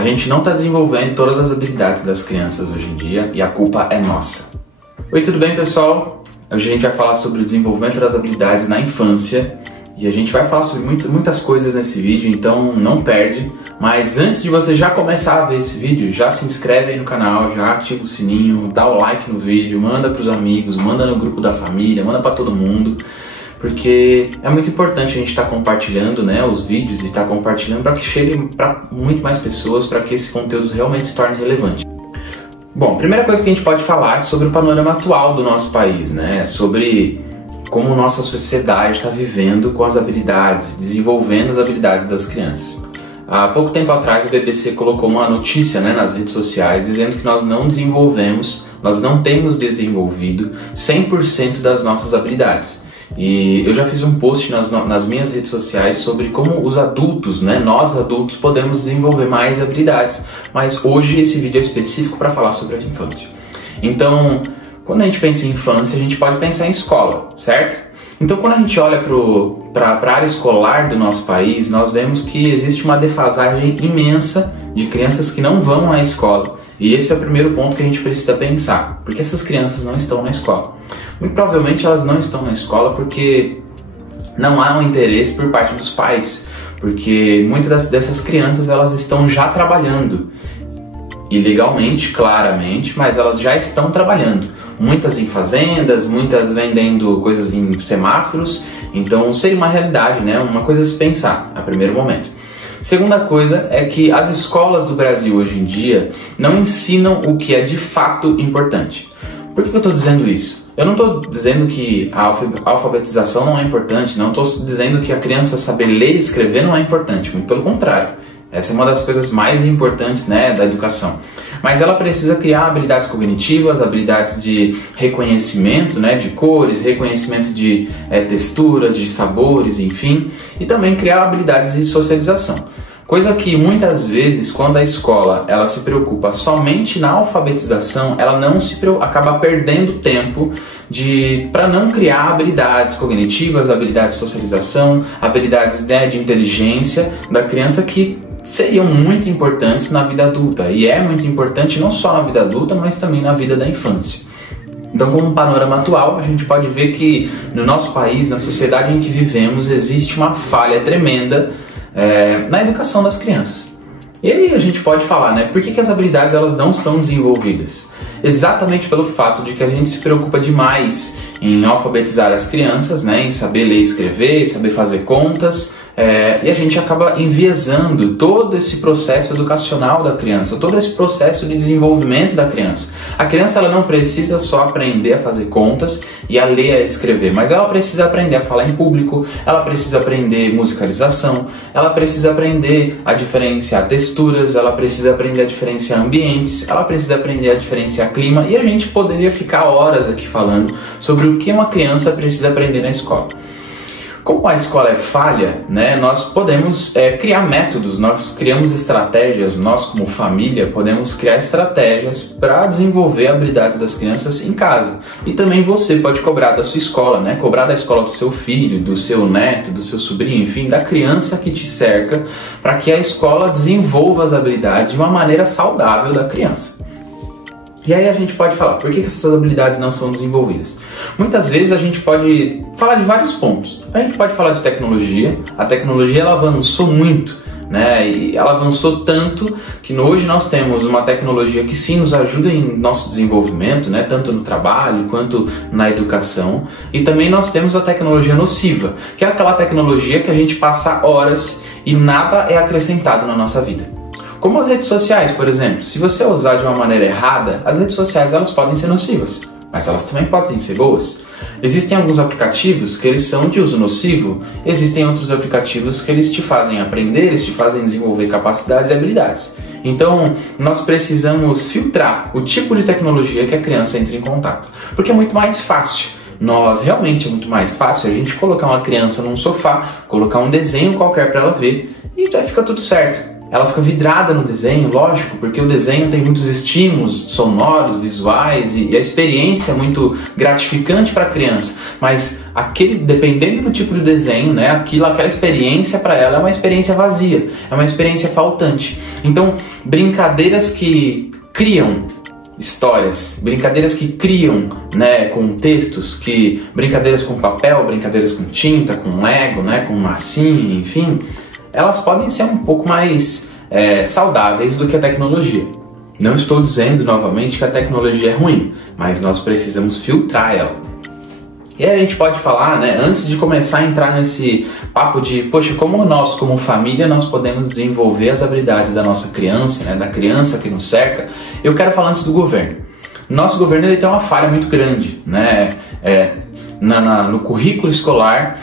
a gente não está desenvolvendo todas as habilidades das crianças hoje em dia e a culpa é nossa. Oi, tudo bem, pessoal? Hoje a gente vai falar sobre o desenvolvimento das habilidades na infância e a gente vai falar sobre muitas coisas nesse vídeo, então não perde. Mas antes de você já começar a ver esse vídeo, já se inscreve aí no canal, já ativa o sininho, dá o like no vídeo, manda para os amigos, manda no grupo da família, manda para todo mundo. Porque é muito importante a gente estar compartilhando, né, os vídeos e estar compartilhando para que chegue para muito mais pessoas, para que esse conteúdo realmente se torne relevante. Bom, primeira coisa que a gente pode falar é sobre o panorama atual do nosso país, né, sobre como nossa sociedade está vivendo com as habilidades, desenvolvendo as habilidades das crianças. Há pouco tempo atrás a BBC colocou uma notícia, né, nas redes sociais dizendo que nós não temos desenvolvido 100% das nossas habilidades. E eu já fiz um post nas minhas redes sociais sobre como os adultos, né, nós adultos, podemos desenvolver mais habilidades, mas hoje esse vídeo é específico para falar sobre a infância. Então, quando a gente pensa em infância, a gente pode pensar em escola, certo? Então, quando a gente olha para a área escolar do nosso país, nós vemos que existe uma defasagem imensa de crianças que não vão à escola. E esse é o primeiro ponto que a gente precisa pensar, porque essas crianças não estão na escola. Muito provavelmente elas não estão na escola porque não há um interesse por parte dos pais, porque muitas dessas crianças elas estão já trabalhando. Ilegalmente, claramente, mas elas já estão trabalhando. Muitas em fazendas, muitas vendendo coisas em semáforos. Então seria uma realidade, né? Uma coisa a se pensar a primeiro momento. Segunda coisa é que as escolas do Brasil hoje em dia não ensinam o que é de fato importante. Por que eu estou dizendo isso? Eu não estou dizendo que a alfabetização não é importante, não estou dizendo que a criança saber ler e escrever não é importante, muito pelo contrário. Essa é uma das coisas mais importantes, né, da educação. Mas ela precisa criar habilidades cognitivas, habilidades de reconhecimento, né, de cores, reconhecimento de texturas, de sabores, enfim, e também criar habilidades de socialização. Coisa que muitas vezes, quando a escola ela se preocupa somente na alfabetização, ela acaba perdendo tempo para não criar habilidades cognitivas, habilidades de socialização, habilidades, né, de inteligência da criança que seriam muito importantes na vida adulta. E é muito importante não só na vida adulta, mas também na vida da infância. Então, como panorama atual, a gente pode ver que no nosso país, na sociedade em que vivemos, existe uma falha tremenda na educação das crianças. E aí a gente pode falar, né, por que as habilidades elas não são desenvolvidas? Exatamente pelo fato de que a gente se preocupa demais em alfabetizar as crianças, né, em saber ler e escrever, saber fazer contas, e a gente acaba enviesando todo esse processo educacional da criança, todo esse processo de desenvolvimento da criança. A criança ela não precisa só aprender a fazer contas e a ler e a escrever, mas ela precisa aprender a falar em público, ela precisa aprender musicalização, ela precisa aprender a diferenciar texturas, ela precisa aprender a diferenciar ambientes, ela precisa aprender a diferenciar clima, e a gente poderia ficar horas aqui falando sobre o que uma criança precisa aprender na escola. Como a escola é falha, né, nós podemos criar métodos, nós criamos estratégias, nós como família podemos criar estratégias para desenvolver habilidades das crianças em casa. E também você pode cobrar da sua escola, né, cobrar da escola do seu filho, do seu neto, do seu sobrinho, enfim, da criança que te cerca, para que a escola desenvolva as habilidades de uma maneira saudável da criança. E aí a gente pode falar, por que essas habilidades não são desenvolvidas? Muitas vezes a gente pode falar de vários pontos. A gente pode falar de tecnologia. A tecnologia ela avançou muito, né? E ela avançou tanto que hoje nós temos uma tecnologia que sim nos ajuda em nosso desenvolvimento, né? Tanto no trabalho quanto na educação. E também nós temos a tecnologia nociva, que é aquela tecnologia que a gente passa horas e nada é acrescentado na nossa vida. Como as redes sociais, por exemplo. Se você usar de uma maneira errada, as redes sociais elas podem ser nocivas, mas elas também podem ser boas. Existem alguns aplicativos que eles são de uso nocivo, existem outros aplicativos que eles te fazem aprender, eles te fazem desenvolver capacidades e habilidades. Então, nós precisamos filtrar o tipo de tecnologia que a criança entra em contato, porque é muito mais fácil. Realmente é muito mais fácil a gente colocar uma criança num sofá, colocar um desenho qualquer para ela ver e já fica tudo certo. ela fica vidrada no desenho, lógico, porque o desenho tem muitos estímulos sonoros, visuais e a experiência é muito gratificante para a criança, mas dependendo do tipo de desenho, né, aquela experiência para ela é uma experiência vazia, é uma experiência faltante. Então, brincadeiras que criam histórias, brincadeiras que criam, né, contextos, brincadeiras com papel, brincadeiras com tinta, com Lego, né, com massinha, enfim, elas podem ser um pouco mais saudáveis do que a tecnologia. Não estou dizendo novamente que a tecnologia é ruim, mas nós precisamos filtrar ela. E aí a gente pode falar, né, antes de começar a entrar nesse papo de, poxa, como nós, como família, nós podemos desenvolver as habilidades da nossa criança, né, da criança que nos cerca, eu quero falar antes do governo. Nosso governo ele tem uma falha muito grande, né, no currículo escolar.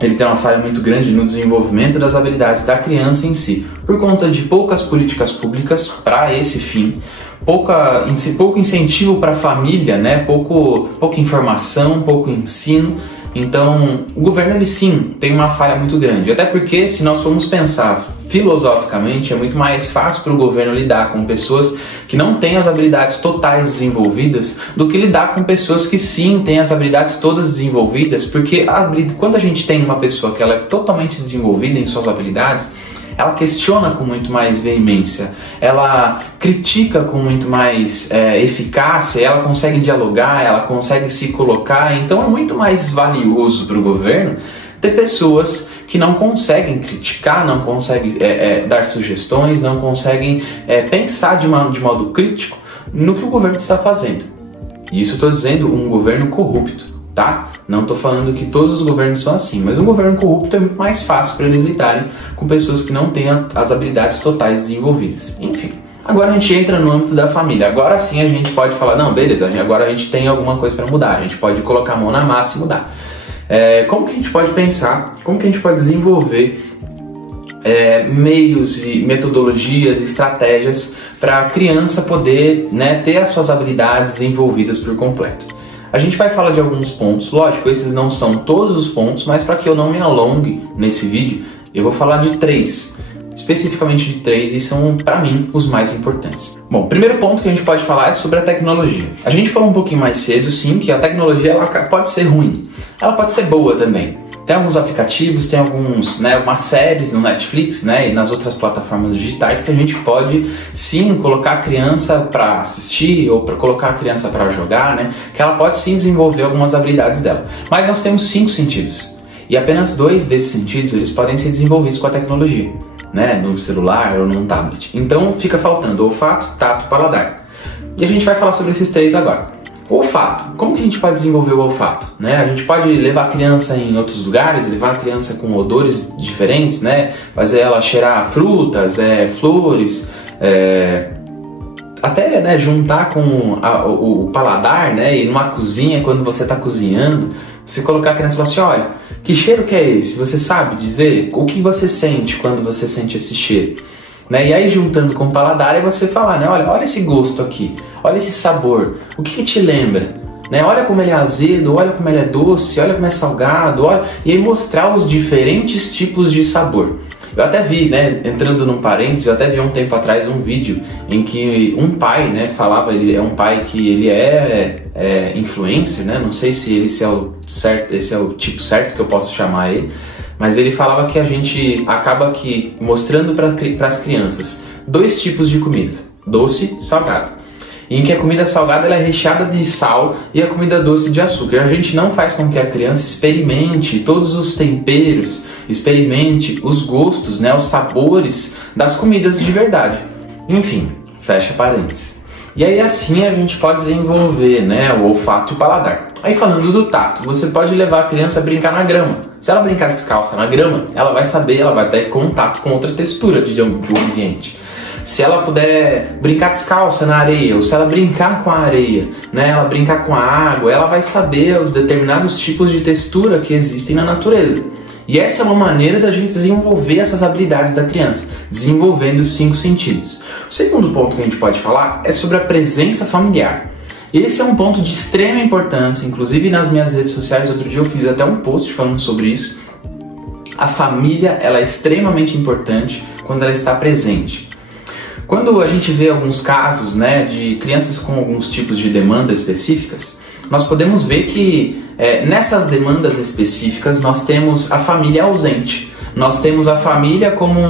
Ele tem uma falha muito grande no desenvolvimento das habilidades da criança em si, por conta de poucas políticas públicas para esse fim, pouco incentivo para a família, né? Pouca informação, pouco ensino. Então, o governo ele sim tem uma falha muito grande, até porque se nós formos pensar filosoficamente, é muito mais fácil para o governo lidar com pessoas que não têm as habilidades totais desenvolvidas do que lidar com pessoas que sim têm as habilidades todas desenvolvidas, porque quando a gente tem uma pessoa que ela é totalmente desenvolvida em suas habilidades, ela questiona com muito mais veemência, ela critica com muito mais eficácia, ela consegue dialogar, ela consegue se colocar, então é muito mais valioso para o governo ter pessoas que não conseguem criticar, não conseguem dar sugestões, não conseguem pensar de modo crítico no que o governo está fazendo. E isso eu estou dizendo um governo corrupto, tá? Não estou falando que todos os governos são assim, mas um governo corrupto é muito mais fácil para eles lidarem com pessoas que não têm as habilidades totais desenvolvidas. Enfim, agora a gente entra no âmbito da família. Agora sim a gente pode falar, não, beleza, agora a gente tem alguma coisa para mudar, a gente pode colocar a mão na massa e mudar. Como que a gente pode pensar, como que a gente pode desenvolver meios e metodologias, estratégias para a criança poder, né, ter as suas habilidades desenvolvidas por completo? A gente vai falar de alguns pontos, lógico, esses não são todos os pontos, mas para que eu não me alongue nesse vídeo, eu vou falar de três, especificamente de três, e são, para mim, os mais importantes. Bom, o primeiro ponto que a gente pode falar é sobre a tecnologia. A gente falou um pouquinho mais cedo, sim, que a tecnologia ela pode ser ruim, ela pode ser boa também. Tem alguns aplicativos, tem algumas séries no Netflix, né, e nas outras plataformas digitais que a gente pode sim colocar a criança para assistir ou para colocar a criança para jogar, né, que ela pode sim desenvolver algumas habilidades dela. Mas nós temos 5 sentidos e apenas 2 desses sentidos eles podem ser desenvolvidos com a tecnologia, né, no celular ou num tablet. Então fica faltando olfato, tato, paladar. E a gente vai falar sobre esses 3 agora. O olfato. Como que a gente pode desenvolver o olfato? Né? A gente pode levar a criança em outros lugares, levar a criança com odores diferentes, né? Fazer ela cheirar frutas, flores, até, né, juntar com o paladar, né? E numa cozinha, quando você está cozinhando, você colocar a criança e falar assim, olha, que cheiro que é esse? Você sabe dizer? O que você sente quando você sente esse cheiro? Né? E aí juntando com o paladar é você falar, né? Olha esse gosto aqui, olha esse sabor, o que te lembra? Né? Olha como ele é azedo, olha como ele é doce, olha como é salgado, olha... e aí mostrar os diferentes tipos de sabor. Eu até vi, né, entrando num parênteses, eu até vi um tempo atrás um vídeo em que um pai, né, falava, ele é um pai que ele é influencer, né? Não sei se esse é o tipo certo que eu posso chamar ele, mas ele falava que a gente acaba aqui mostrando para as crianças 2 tipos de comidas, doce e salgado. Em que a comida salgada ela é recheada de sal e a comida doce de açúcar. A gente não faz com que a criança experimente todos os temperos, experimente os gostos, né, os sabores das comidas de verdade. Enfim, fecha parênteses. E aí assim a gente pode desenvolver, né, o olfato e o paladar. Aí falando do tato, você pode levar a criança a brincar na grama. Se ela brincar descalça na grama, ela vai saber, ela vai ter contato com outra textura de um ambiente. Se ela puder brincar descalça na areia, ou se ela brincar com a areia, né, ela brincar com a água, ela vai saber os determinados tipos de textura que existem na natureza. E essa é uma maneira da gente desenvolver essas habilidades da criança, desenvolvendo os 5 sentidos. O segundo ponto que a gente pode falar é sobre a presença familiar. Esse é um ponto de extrema importância, inclusive nas minhas redes sociais, outro dia eu fiz até um post falando sobre isso. A família ela é extremamente importante quando ela está presente. Quando a gente vê alguns casos, né, de crianças com alguns tipos de demandas específicas, nós podemos ver que nessas demandas específicas nós temos a família ausente. Nós temos a família como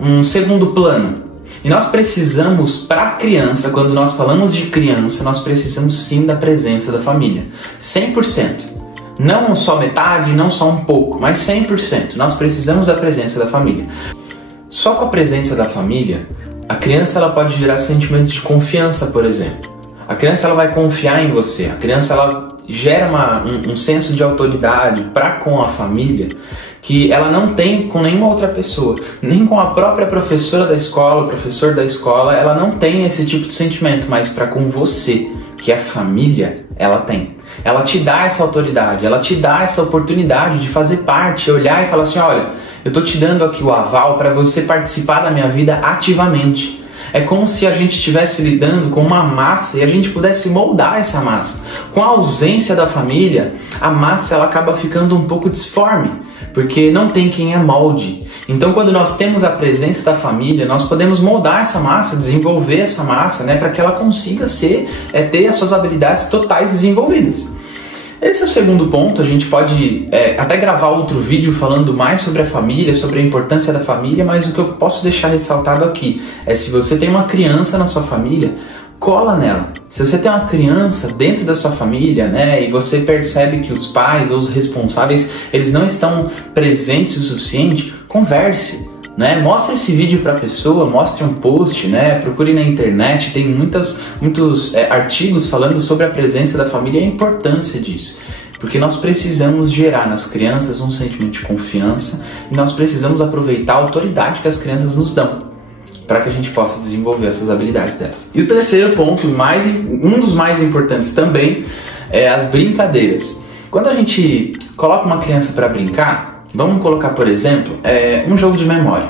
um segundo plano. E nós precisamos, para a criança, quando nós falamos de criança, nós precisamos sim da presença da família. 100%. Não só metade, não só um pouco, mas 100%. Nós precisamos da presença da família. Só com a presença da família, a criança ela pode gerar sentimentos de confiança, por exemplo. A criança ela vai confiar em você. A criança ela gera um senso de autoridade para com a família que ela não tem com nenhuma outra pessoa, nem com a própria professora da escola, o professor da escola, ela não tem esse tipo de sentimento, mas para com você, que é a família, ela tem. Ela te dá essa autoridade, ela te dá essa oportunidade de fazer parte, olhar e falar assim, olha, eu tô te dando aqui o aval para você participar da minha vida ativamente. É como se a gente estivesse lidando com uma massa e a gente pudesse moldar essa massa. Com a ausência da família, a massa ela acaba ficando um pouco disforme, porque não tem quem a molde. Então, quando nós temos a presença da família, nós podemos moldar essa massa, desenvolver essa massa, né, para que ela consiga ter as suas habilidades totais desenvolvidas. Esse é o segundo ponto. A gente pode até gravar outro vídeo falando mais sobre a família, sobre a importância da família, mas o que eu posso deixar ressaltado aqui é, se você tem uma criança na sua família, cola nela. Se você tem uma criança dentro da sua família, né, e você percebe que os pais ou os responsáveis, eles não estão presentes o suficiente, converse. Né? Mostre esse vídeo para a pessoa, mostre um post, né? Procure na internet, tem muitos artigos falando sobre a presença da família e a importância disso. Porque nós precisamos gerar nas crianças um sentimento de confiança e nós precisamos aproveitar a autoridade que as crianças nos dão para que a gente possa desenvolver essas habilidades delas. E o terceiro ponto, um dos mais importantes também, é as brincadeiras. Quando a gente coloca uma criança para brincar, vamos colocar, por exemplo, um jogo de memória.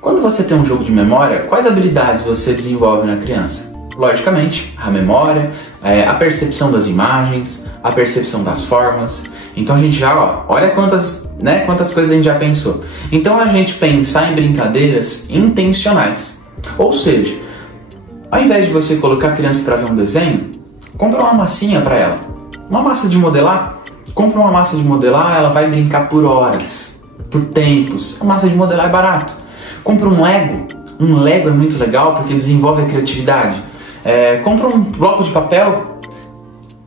Quando você tem um jogo de memória, quais habilidades você desenvolve na criança? Logicamente, a memória, a percepção das imagens, a percepção das formas. Então a gente já, olha quantas coisas a gente já pensou. Então a gente pensar em brincadeiras intencionais. Ou seja, ao invés de você colocar a criança para ver um desenho, compra uma massinha para ela. Uma massa de modelar. Compra uma massa de modelar, ela vai brincar por horas, por tempos. A massa de modelar é barato. Compra um Lego. Um Lego é muito legal porque desenvolve a criatividade. Compra um bloco de papel,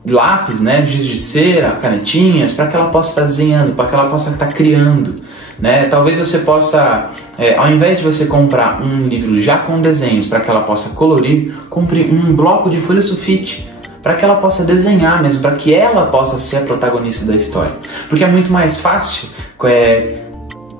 lápis, né, giz de cera, canetinhas, para que ela possa estar desenhando, para que ela possa estar criando. Né? Talvez você possa, ao invés de você comprar um livro já com desenhos para que ela possa colorir, compre um bloco de folha sulfite, para que ela possa desenhar mesmo, para que ela possa ser a protagonista da história. Porque é muito mais fácil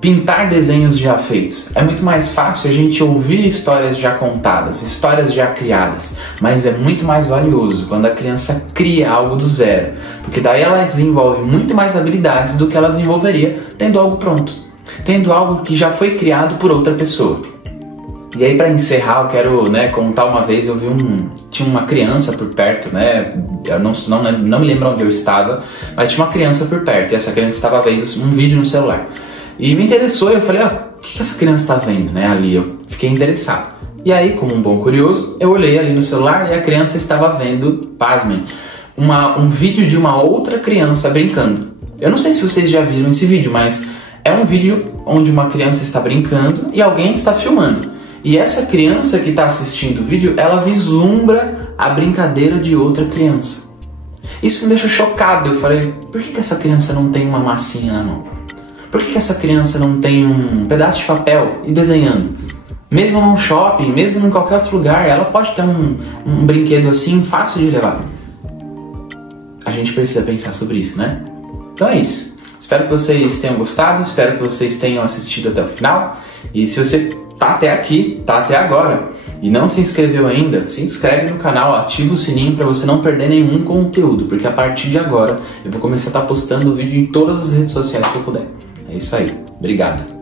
pintar desenhos já feitos. É muito mais fácil a gente ouvir histórias já contadas, histórias já criadas. Mas é muito mais valioso quando a criança cria algo do zero. Porque daí ela desenvolve muito mais habilidades do que ela desenvolveria tendo algo pronto. Tendo algo que já foi criado por outra pessoa. E aí, para encerrar, eu quero contar uma vez, tinha uma criança por perto, né? Eu não me lembro onde eu estava, mas tinha uma criança por perto, e essa criança estava vendo um vídeo no celular. E me interessou, eu falei, o que essa criança está vendo, né? Ali, eu fiquei interessado. E aí, como um bom curioso, eu olhei ali no celular e a criança estava vendo, pasmem, um vídeo de uma outra criança brincando. Eu não sei se vocês já viram esse vídeo, mas é um vídeo onde uma criança está brincando e alguém está filmando. E essa criança que está assistindo o vídeo, ela vislumbra a brincadeira de outra criança. Isso me deixou chocado. Eu falei, por que essa criança não tem uma massinha na mão? Por que essa criança não tem um pedaço de papel e desenhando? Mesmo num shopping, mesmo em qualquer outro lugar, ela pode ter um brinquedo assim, fácil de levar. A gente precisa pensar sobre isso, né? Então é isso. Espero que vocês tenham gostado, espero que vocês tenham assistido até o final. E se você tá até aqui, tá até agora e não se inscreveu ainda, se inscreve no canal, ativa o sininho para você não perder nenhum conteúdo, porque a partir de agora eu vou começar a estar postando vídeo em todas as redes sociais que eu puder. É isso aí. Obrigado.